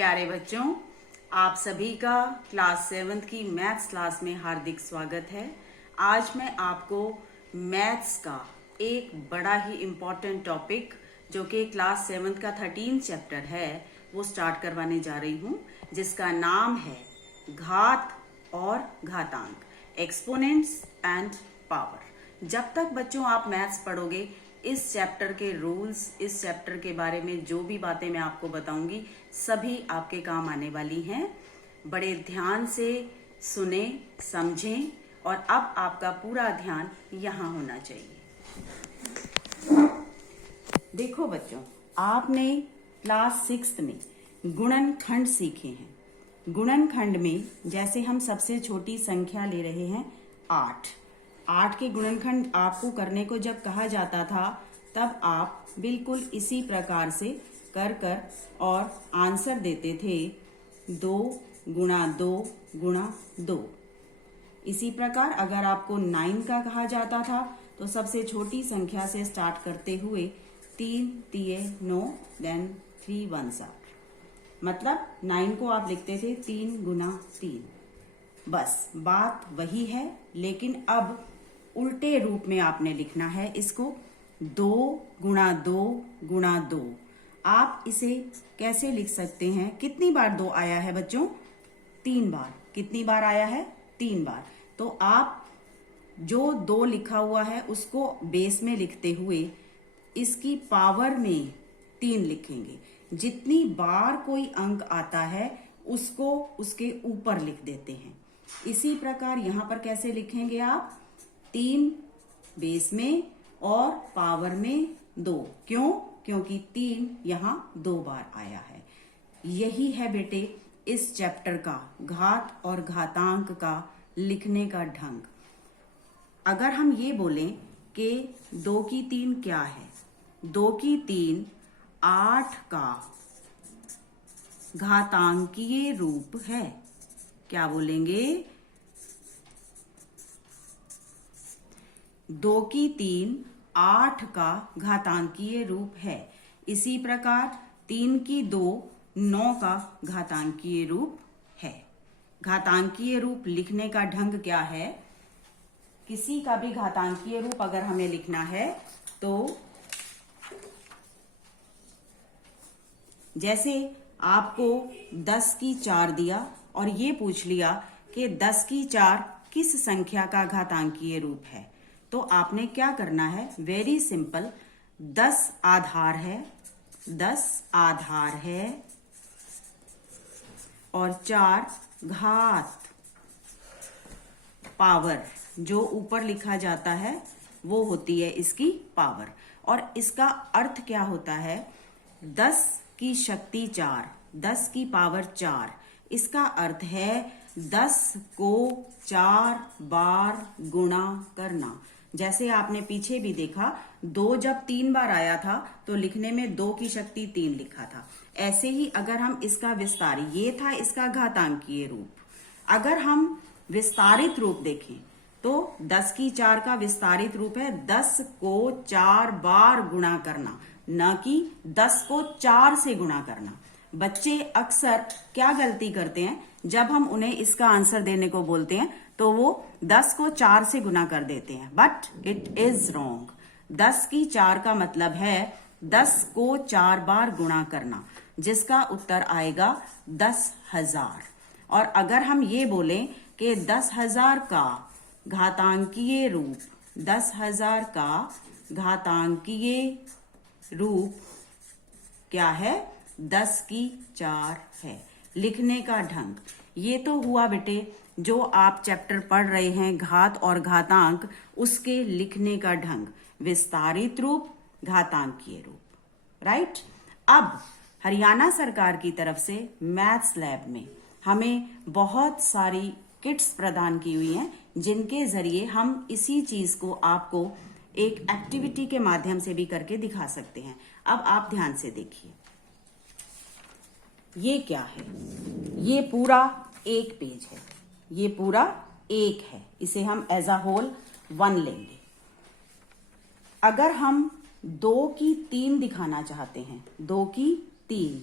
प्यारे बच्चों, आप सभी का क्लास 7th की मैथ्स क्लास में हार्दिक स्वागत है। आज मैं आपको मैथ्स का एक बड़ा ही इम्पोर्टेंट टॉपिक जो कि क्लास 7th का 13 चैप्टर है वो स्टार्ट करवाने जा रही हूँ, जिसका नाम है घात और घातांक, एक्सपोनेंट्स एंड पावर। जब तक बच्चों आप मैथ्स पढ़ोगे, इस चैप्टर के रूल्स, इस चैप्टर के बारे में जो भी बातें मैं आपको बताऊंगी सभी आपके काम आने वाली हैं। बड़े ध्यान से सुने, समझें और अब आपका पूरा ध्यान यहाँ होना चाहिए। देखो बच्चों, आपने क्लास 6 में गुणनखंड सीखे हैं। गुणनखंड में जैसे हम सबसे छोटी संख्या ले रहे हैं 8 के गुणनखंड आपको करने को जब कहा जाता था तब आप बिल्कुल इसी प्रकार से कर और आंसर देते थे 2 गुणा 2 गुणा 2। इसी प्रकार अगर आपको 9 का कहा जाता था तो सबसे छोटी संख्या से स्टार्ट करते हुए 3 तिये 9 देन 3 1 मतलब 9 को आप लिखते थे 3 गुना 3। बस बात वही है, लेकिन अब उल्टे रूप में आपने लिखना है इसको 2 गुणा 2 गुणा 2। आप इसे कैसे लिख सकते हैं? कितनी बार 2 आया है बच्चों? 3 बार। कितनी बार आया है? 3 बार। तो आप जो 2 लिखा हुआ है उसको बेस में लिखते हुए इसकी पावर में 3 लिखेंगे। जितनी बार कोई अंक आता है उसको उसके ऊपर लिख देते हैं। इसी प्रकार यहां पर कैसे लिखेंगे आप? 3 बेस में और पावर में 2। क्यों? क्योंकि 3 यहां 2 बार आया है। यही है बेटे इस चैप्टर का घात और घातांक का लिखने का ढंग। अगर हम ये बोलें कि 2 की 3 क्या है? 2 की 3 8 का घातांकीय रूप है। क्या बोलेंगे? 2 की 3 8 का घातांकीय रूप है। इसी प्रकार 3 की 2 9 का घातांकीय रूप है। घातांकीय रूप लिखने का ढंग क्या है? किसी का भी घातांकीय रूप अगर हमें लिखना है तो जैसे आपको 10 की 4 दिया और ये पूछ लिया कि 10 की 4 किस संख्या का घातांकीय रूप है, तो आपने क्या करना है? वेरी सिंपल, 10 आधार है, 10 आधार है और 4 घात, पावर जो ऊपर लिखा जाता है वो होती है इसकी पावर। और इसका अर्थ क्या होता है? 10 की शक्ति 4, 10 की पावर 4। इसका अर्थ है 10 को 4 बार गुणा करना। जैसे आपने पीछे भी देखा 2 जब 3 बार आया था तो लिखने में 2 की शक्ति 3 लिखा था। ऐसे ही अगर हम इसका विस्तार, ये था इसका घातांकीय रूप, अगर हम विस्तारित रूप देखें तो 10 की 4 का विस्तारित रूप है 10 को 4 बार गुणा करना, न कि 10 को 4 से गुणा करना। बच्चे अक्सर क्या गलती करते हैं, जब हम उन्हें इसका आंसर देने को बोलते हैं तो वो 10 को 4 से गुना कर देते हैं, बट इट इज रॉन्ग। 10 की 4 का मतलब है 10 को 4 बार गुणा करना, जिसका उत्तर आएगा 10,000। और अगर हम ये बोलें कि 10,000 का घातांकीय रूप, 10,000 का घातांकीय रूप क्या है? 10 की 4 है। लिखने का ढंग ये तो हुआ बेटे जो आप चैप्टर पढ़ रहे हैं घात और घातांक, उसके लिखने का ढंग, विस्तारित रूप, घातांकीय रूप, राइट। अब हरियाणा सरकार की तरफ से मैथ्स लैब में हमें बहुत सारी किट्स प्रदान की हुई हैं, जिनके जरिए हम इसी चीज को आपको एक एक्टिविटी के माध्यम से भी करके दिखा सकते हैं। अब आप ध्यान से देखिए, ये क्या है? ये पूरा एक पेज है, ये पूरा एक है, इसे हम एज अ होल 1 लेंगे। अगर हम 2 की 3 दिखाना चाहते हैं, 2 की 3,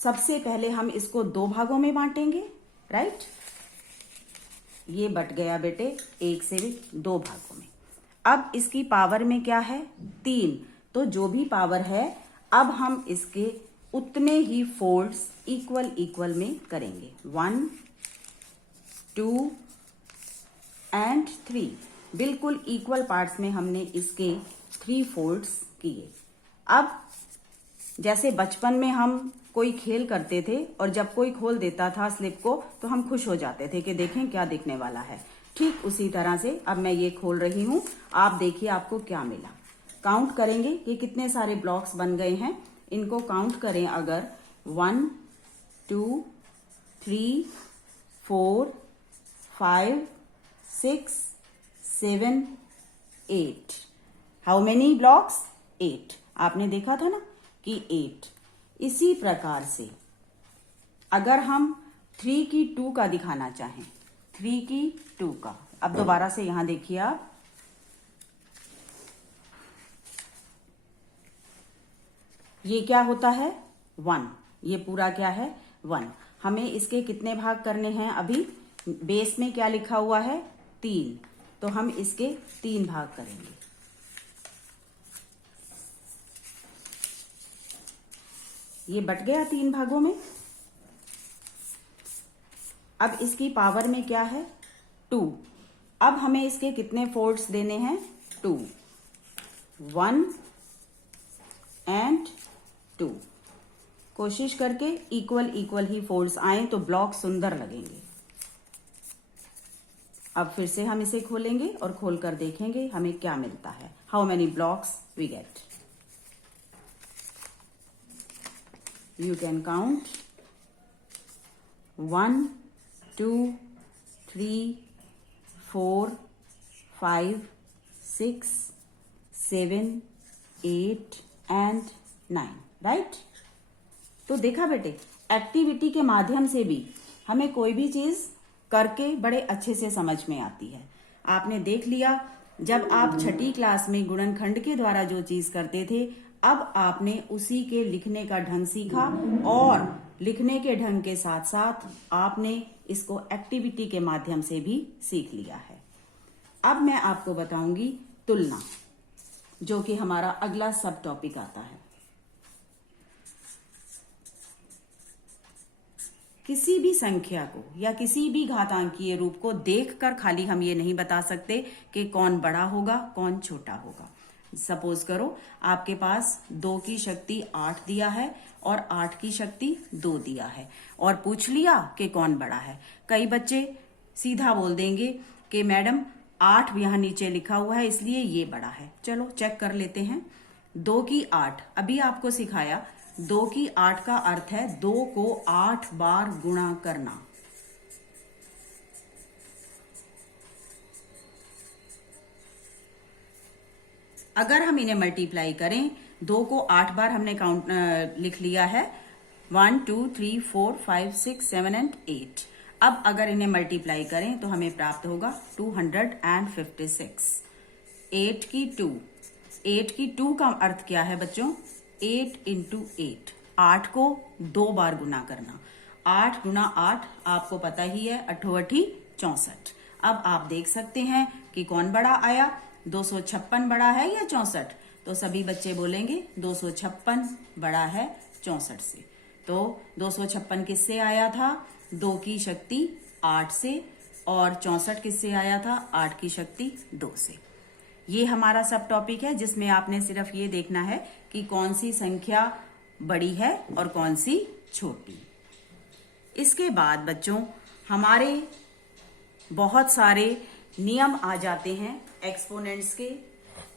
सबसे पहले हम इसको 2 भागों में बांटेंगे, राइट। ये बट गया बेटे 1 से 2 भागों में। अब इसकी पावर में क्या है 3, तो जो भी पावर है अब हम इसके उतने ही फोल्ड्स इक्वल इक्वल में करेंगे। 1 2 एंड 3, बिल्कुल इक्वल पार्ट्स में हमने इसके 3 फोल्ड्स किए। अब जैसे बचपन में हम कोई खेल करते थे और जब कोई खोल देता था स्लिप को तो हम खुश हो जाते थे कि देखें क्या दिखने वाला है। ठीक उसी तरह से अब मैं ये खोल रही हूं, आप देखिए आपको क्या मिला। काउंट करेंगे कि कितने सारे ब्लॉक्स बन गए हैं, इनको काउंट करें अगर 1 2 3 4 5 6 7 8। How many blocks? 8। आपने देखा था ना कि 8। इसी प्रकार से अगर हम 3 की 2 का दिखाना चाहें, 3 की 2 का, अब दोबारा से यहां देखिए आप, ये क्या होता है 1, ये पूरा क्या है 1। हमें इसके कितने भाग करने हैं? अभी बेस में क्या लिखा हुआ है 3, तो हम इसके 3 भाग करेंगे। ये बट गया 3 भागों में। अब इसकी पावर में क्या है 2। अब हमें इसके कितने फोल्ड्स देने हैं 2, 1 एंड 2। कोशिश करके इक्वल इक्वल ही फोल्ड्स आए तो ब्लॉक सुंदर लगेंगे। अब फिर से हम इसे खोलेंगे और खोलकर देखेंगे हमें क्या मिलता है। How many blocks we get? You can count 1 2 3 4 5 6 7 8 and 9, right. तो देखा बेटे, एक्टिविटी के माध्यम से भी हमें कोई भी चीज करके बड़े अच्छे से समझ में आती है। आपने देख लिया जब आप 6ठी क्लास में गुणनखंड के द्वारा जो चीज करते थे, अब आपने उसी के लिखने का ढंग सीखा और लिखने के ढंग के साथ साथ आपने इसको एक्टिविटी के माध्यम से भी सीख लिया है। अब मैं आपको बताऊंगी तुलना, जो कि हमारा अगला सब टॉपिक आता है। किसी भी संख्या को या किसी भी घातांकीय रूप को देखकर खाली हम ये नहीं बता सकते कि कौन बड़ा होगा कौन छोटा होगा। सपोज करो आपके पास 2 की शक्ति 8 दिया है और 8 की शक्ति 2 दिया है और पूछ लिया कि कौन बड़ा है। कई बच्चे सीधा बोल देंगे कि मैडम 8 यहां नीचे लिखा हुआ है इसलिए ये बड़ा है। चलो चेक कर लेते हैं। 2 की 8, अभी आपको सिखाया 2 की 8 का अर्थ है 2 को 8 बार गुणा करना। अगर हम इन्हें मल्टीप्लाई करें, 2 को 8 बार हमने काउंट लिख लिया है 1 2 3 4 5 6 7 एंड 8। अब अगर इन्हें मल्टीप्लाई करें तो हमें प्राप्त होगा 256। 8 की 2, 8 की 2 का अर्थ क्या है बच्चों? 8 इंटू 8, 8 को 2 बार गुना करना। 8 गुना 8 आपको पता ही है 8 64। अब आप देख सकते हैं कि कौन बड़ा आया, 256 बड़ा है या 64? तो सभी बच्चे बोलेंगे 256 बड़ा है 64 से। तो 256 किससे आया था? 2 की शक्ति 8 से, और 64 किससे आया था? 8 की शक्ति 2 से। ये हमारा सब टॉपिक है जिसमें आपने सिर्फ ये देखना है कि कौन सी संख्या बड़ी है और कौन सी छोटी। इसके बाद बच्चों हमारे बहुत सारे नियम आ जाते हैं। एक्सपोनेंट्स के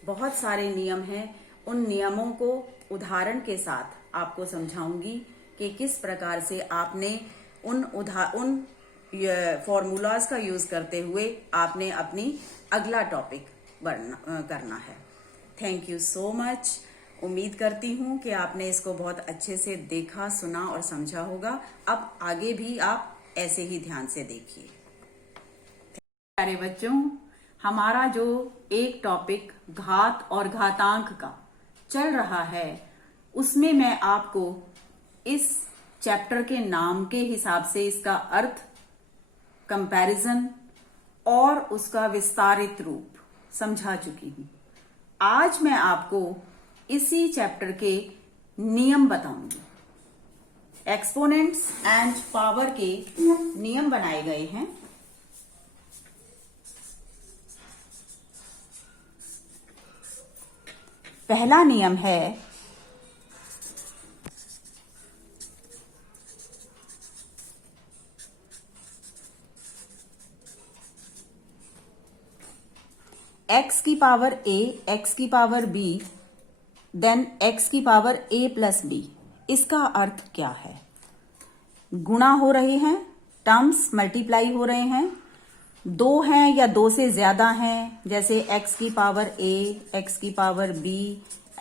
बहुत सारे नियम हैं। उन नियमों को उदाहरण के साथ आपको समझाऊंगी कि किस प्रकार से आपने उन फॉर्मूलाज का यूज करते हुए आपने अपनी अगला टॉपिक करना है। Thank you so much. उम्मीद करती हूँ कि आपने इसको बहुत अच्छे से देखा, सुना और समझा होगा। अब आगे भी आप ऐसे ही ध्यान से देखिए। प्यारे बच्चों, हमारा जो एक टॉपिक घात और घातांक का चल रहा है, उसमें मैं आपको इस चैप्टर के नाम के हिसाब से इसका अर्थ, कंपैरिजन और उसका विस्तारित रूप समझा चुकी हूं। आज मैं आपको इसी चैप्टर के नियम बताऊंगी। एक्सपोनेंट्स एंड पावर के नियम बनाए गए हैं। पहला नियम है x की पावर a, x की पावर b, देन x की पावर a प्लस b। इसका अर्थ क्या है? गुणा हो रहे हैं, टर्म्स मल्टीप्लाई हो रहे हैं, दो हैं या दो से ज्यादा हैं, जैसे x की पावर a, x की पावर b,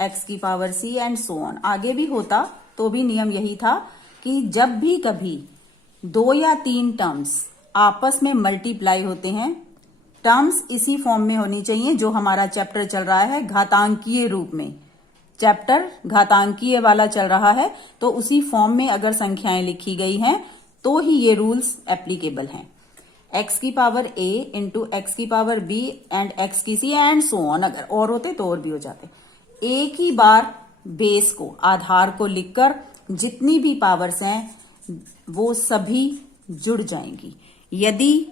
x की power c and so on. आगे भी होता तो भी नियम यही था कि जब भी कभी दो या तीन टर्म्स आपस में मल्टीप्लाई होते हैं, टर्म्स इसी फॉर्म में होनी चाहिए जो हमारा चैप्टर चल रहा है घातांकीय रूप में। चैप्टर घातांकीय वाला चल रहा है तो उसी फॉर्म में अगर संख्याएं लिखी गई हैं तो ही ये रूल्स एप्लीकेबल हैं। x की पावर a इंटू एक्स की पावर b एंड x की c एंड सो ऑन। अगर और होते तो और भी हो जाते। एक ही बार बेस को, आधार को लिखकर जितनी भी पावर्स हैं वो सभी जुड़ जाएंगी। यदि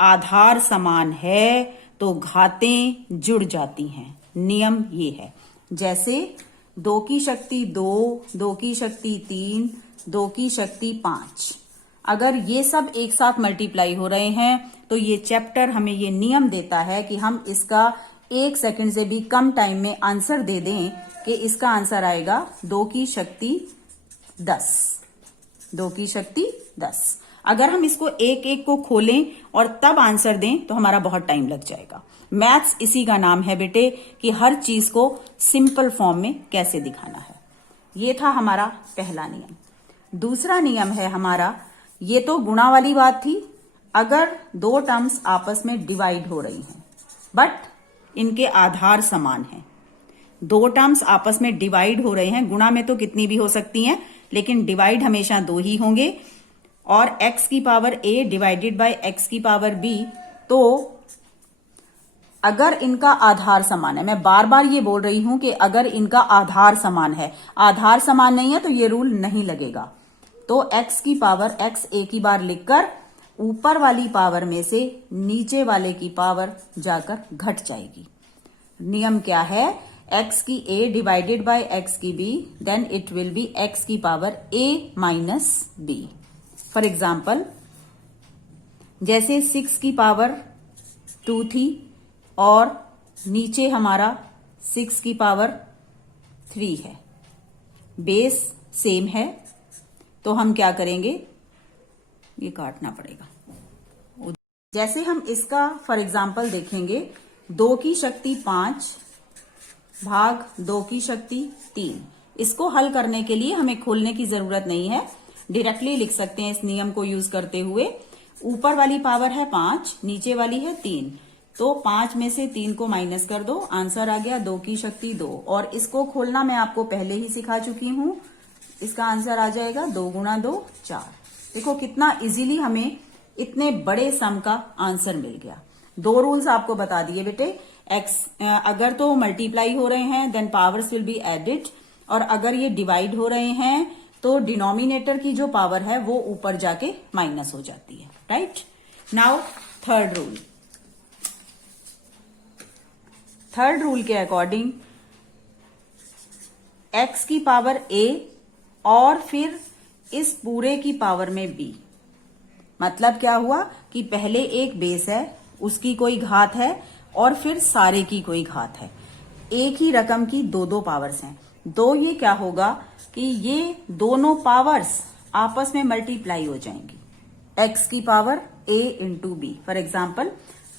आधार समान है तो घातें जुड़ जाती हैं। नियम ये है। जैसे 2 की शक्ति 2, 2 की शक्ति 3, 2 की शक्ति 5। अगर ये सब एक साथ मल्टीप्लाई हो रहे हैं तो ये चैप्टर हमें ये नियम देता है कि हम इसका 1 सेकंड से भी कम टाइम में आंसर दे दें कि इसका आंसर आएगा 2 की शक्ति 10। 2 की शक्ति 10। अगर हम इसको एक एक को खोलें और तब आंसर दें तो हमारा बहुत टाइम लग जाएगा। मैथ्स इसी का नाम है बेटे कि हर चीज को सिंपल फॉर्म में कैसे दिखाना है। ये था हमारा पहला नियम। दूसरा नियम है हमारा, ये तो गुणा वाली बात थी। अगर दो टर्म्स आपस में डिवाइड हो रही हैं बट इनके आधार समान हैं, दो टर्म्स आपस में डिवाइड हो रहे हैं, गुणा में तो कितनी भी हो सकती हैं लेकिन डिवाइड हमेशा दो ही होंगे, और x की power a divided by x की पावर b, तो अगर इनका आधार समान है, मैं बार बार ये बोल रही हूं कि अगर इनका आधार समान है, आधार समान नहीं है तो ये रूल नहीं लगेगा। तो x की पावर x एक ही बार लिखकर ऊपर वाली पावर में से नीचे वाले की पावर जाकर घट जाएगी। नियम क्या है? x की a डिवाइडेड बाय x की b, then it will be x की power a minus b। For example, जैसे 6 की पावर 2 थी और नीचे हमारा 6 की पावर 3 है, बेस सेम है, तो हम क्या करेंगे? ये काटना पड़ेगा। जैसे हम इसका फॉर एग्जाम्पल देखेंगे, 2 की शक्ति 5 भाग 2 की शक्ति 3। इसको हल करने के लिए हमें खोलने की जरूरत नहीं है, डायरेक्टली लिख सकते हैं इस नियम को यूज करते हुए। ऊपर वाली पावर है 5, नीचे वाली है 3, तो 5 में से 3 को माइनस कर दो, आंसर आ गया 2 की शक्ति 2। और इसको खोलना मैं आपको पहले ही सिखा चुकी हूं। इसका आंसर आ जाएगा 2 गुणा 2 4। देखो कितना इजीली हमें इतने बड़े सम का आंसर मिल गया। 2 रूल्स आपको बता दिए बेटे। अगर तो मल्टीप्लाई हो रहे हैं then powers will be added, और अगर ये डिवाइड हो रहे हैं तो डिनोमिनेटर की जो पावर है वो ऊपर जाके माइनस हो जाती है। Right now third rule. Third rule के अकॉर्डिंग x की पावर a और फिर इस पूरे की पावर में b। मतलब क्या हुआ कि पहले एक बेस है, उसकी कोई घात है, और फिर सारे की कोई घात है। एक ही रकम की दो दो पावर्स हैं। दो ये क्या होगा कि ये दोनों पावर्स आपस में मल्टीप्लाई हो जाएंगी। x की power a into b. For example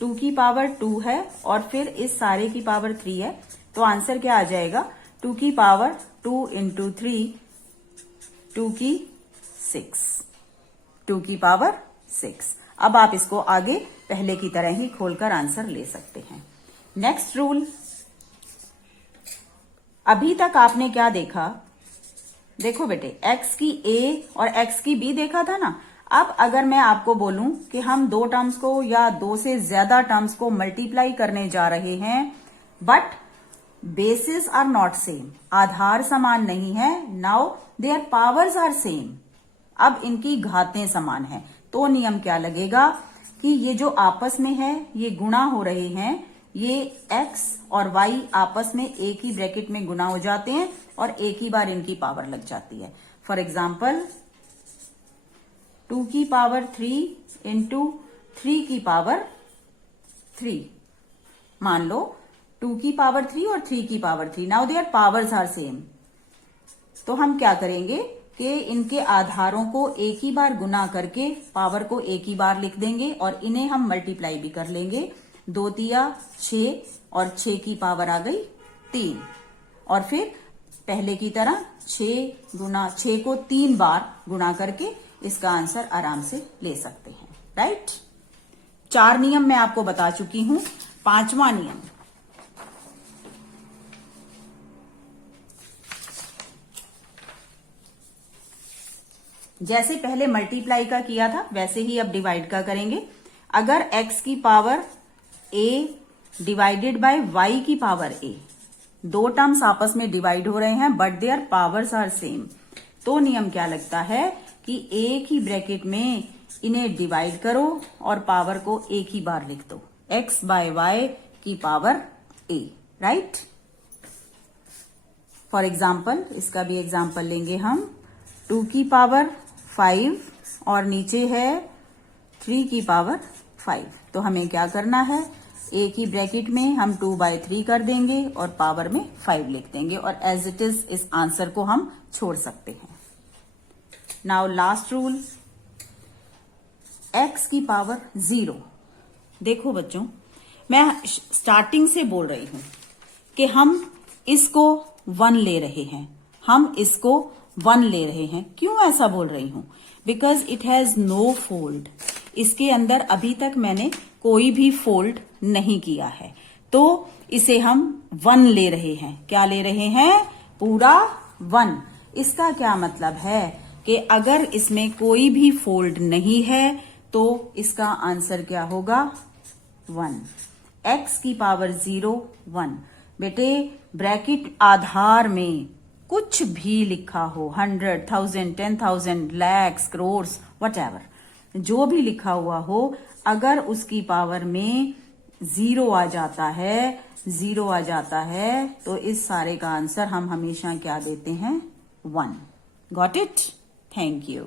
2 की पावर 2 है और फिर इस सारे की पावर 3 है, तो आंसर क्या आ जाएगा? 2 की पावर 2 इंटू 3, 2 की 6, 2 की पावर 6। अब आप इसको आगे पहले की तरह ही खोलकर आंसर ले सकते हैं। Next rule. अभी तक आपने क्या देखा? देखो बेटे, x की a और x की b देखा था ना। अब अगर मैं आपको बोलूं कि हम दो टर्म्स को या दो से ज्यादा टर्म्स को मल्टीप्लाई करने जा रहे हैं, but basis are not same, आधार समान नहीं है, now their powers are same, अब इनकी घातें समान है, तो नियम क्या लगेगा कि ये जो आपस में है ये गुणा हो रहे हैं, ये x और y आपस में एक ही ब्रैकेट में गुणा हो जाते हैं और एक ही बार इनकी पावर लग जाती है। फॉर एग्जाम्पल 2 की पावर 3 इंटू 3 की पावर 3, मान लो 2 की पावर 3 और 3 की power 3, now their powers are same. तो हम क्या करेंगे कि इनके आधारों को एक ही बार गुना करके पावर को एक ही बार लिख देंगे और इन्हें हम मल्टीप्लाई भी कर लेंगे। 2 तिया 6 और 6 की पावर आ गई 3, और फिर पहले की तरह 6 गुना 6 को 3 बार गुना करके इसका आंसर आराम से ले सकते हैं, राइट। 4 नियम मैं आपको बता चुकी हूं। 5वां नियम, जैसे पहले मल्टीप्लाई का किया था वैसे ही अब डिवाइड का करेंगे। अगर x की power a divided by y की पावर a, दो टर्म्स आपस में डिवाइड हो रहे हैं but their powers are same, तो नियम क्या लगता है कि एक ही ब्रैकेट में इन्हें डिवाइड करो और पावर को एक ही बार लिख दो, x बाय y की power a, right. For example, इसका भी एग्जाम्पल लेंगे हम। 2 की पावर 5 और नीचे है 3 की पावर 5, तो हमें क्या करना है, एक ही ब्रैकेट में हम 2/3 कर देंगे और पावर में 5 लिख देंगे और एज इट इज इस आंसर को हम छोड़ सकते हैं। नाउ लास्ट रूल, x की पावर 0। देखो बच्चों, मैं स्टार्टिंग से बोल रही हूं कि हम इसको 1 ले रहे हैं, हम इसको 1 ले रहे हैं। क्यों ऐसा बोल रही हूं? Because it has no fold, इसके अंदर अभी तक मैंने कोई भी फोल्ड नहीं किया है, तो इसे हम 1 ले रहे हैं। क्या ले रहे हैं? पूरा 1। इसका क्या मतलब है कि अगर इसमें कोई भी फोल्ड नहीं है तो इसका आंसर क्या होगा? 1। x की पावर 0 1। बेटे, ब्रैकेट आधार में कुछ भी लिखा हो, 100, 1000, 10,000, lakhs, crores, whatever, जो भी लिखा हुआ हो, अगर उसकी पावर में 0 आ जाता है तो इस सारे का आंसर हम हमेशा क्या देते हैं? 1। Got it? Thank you.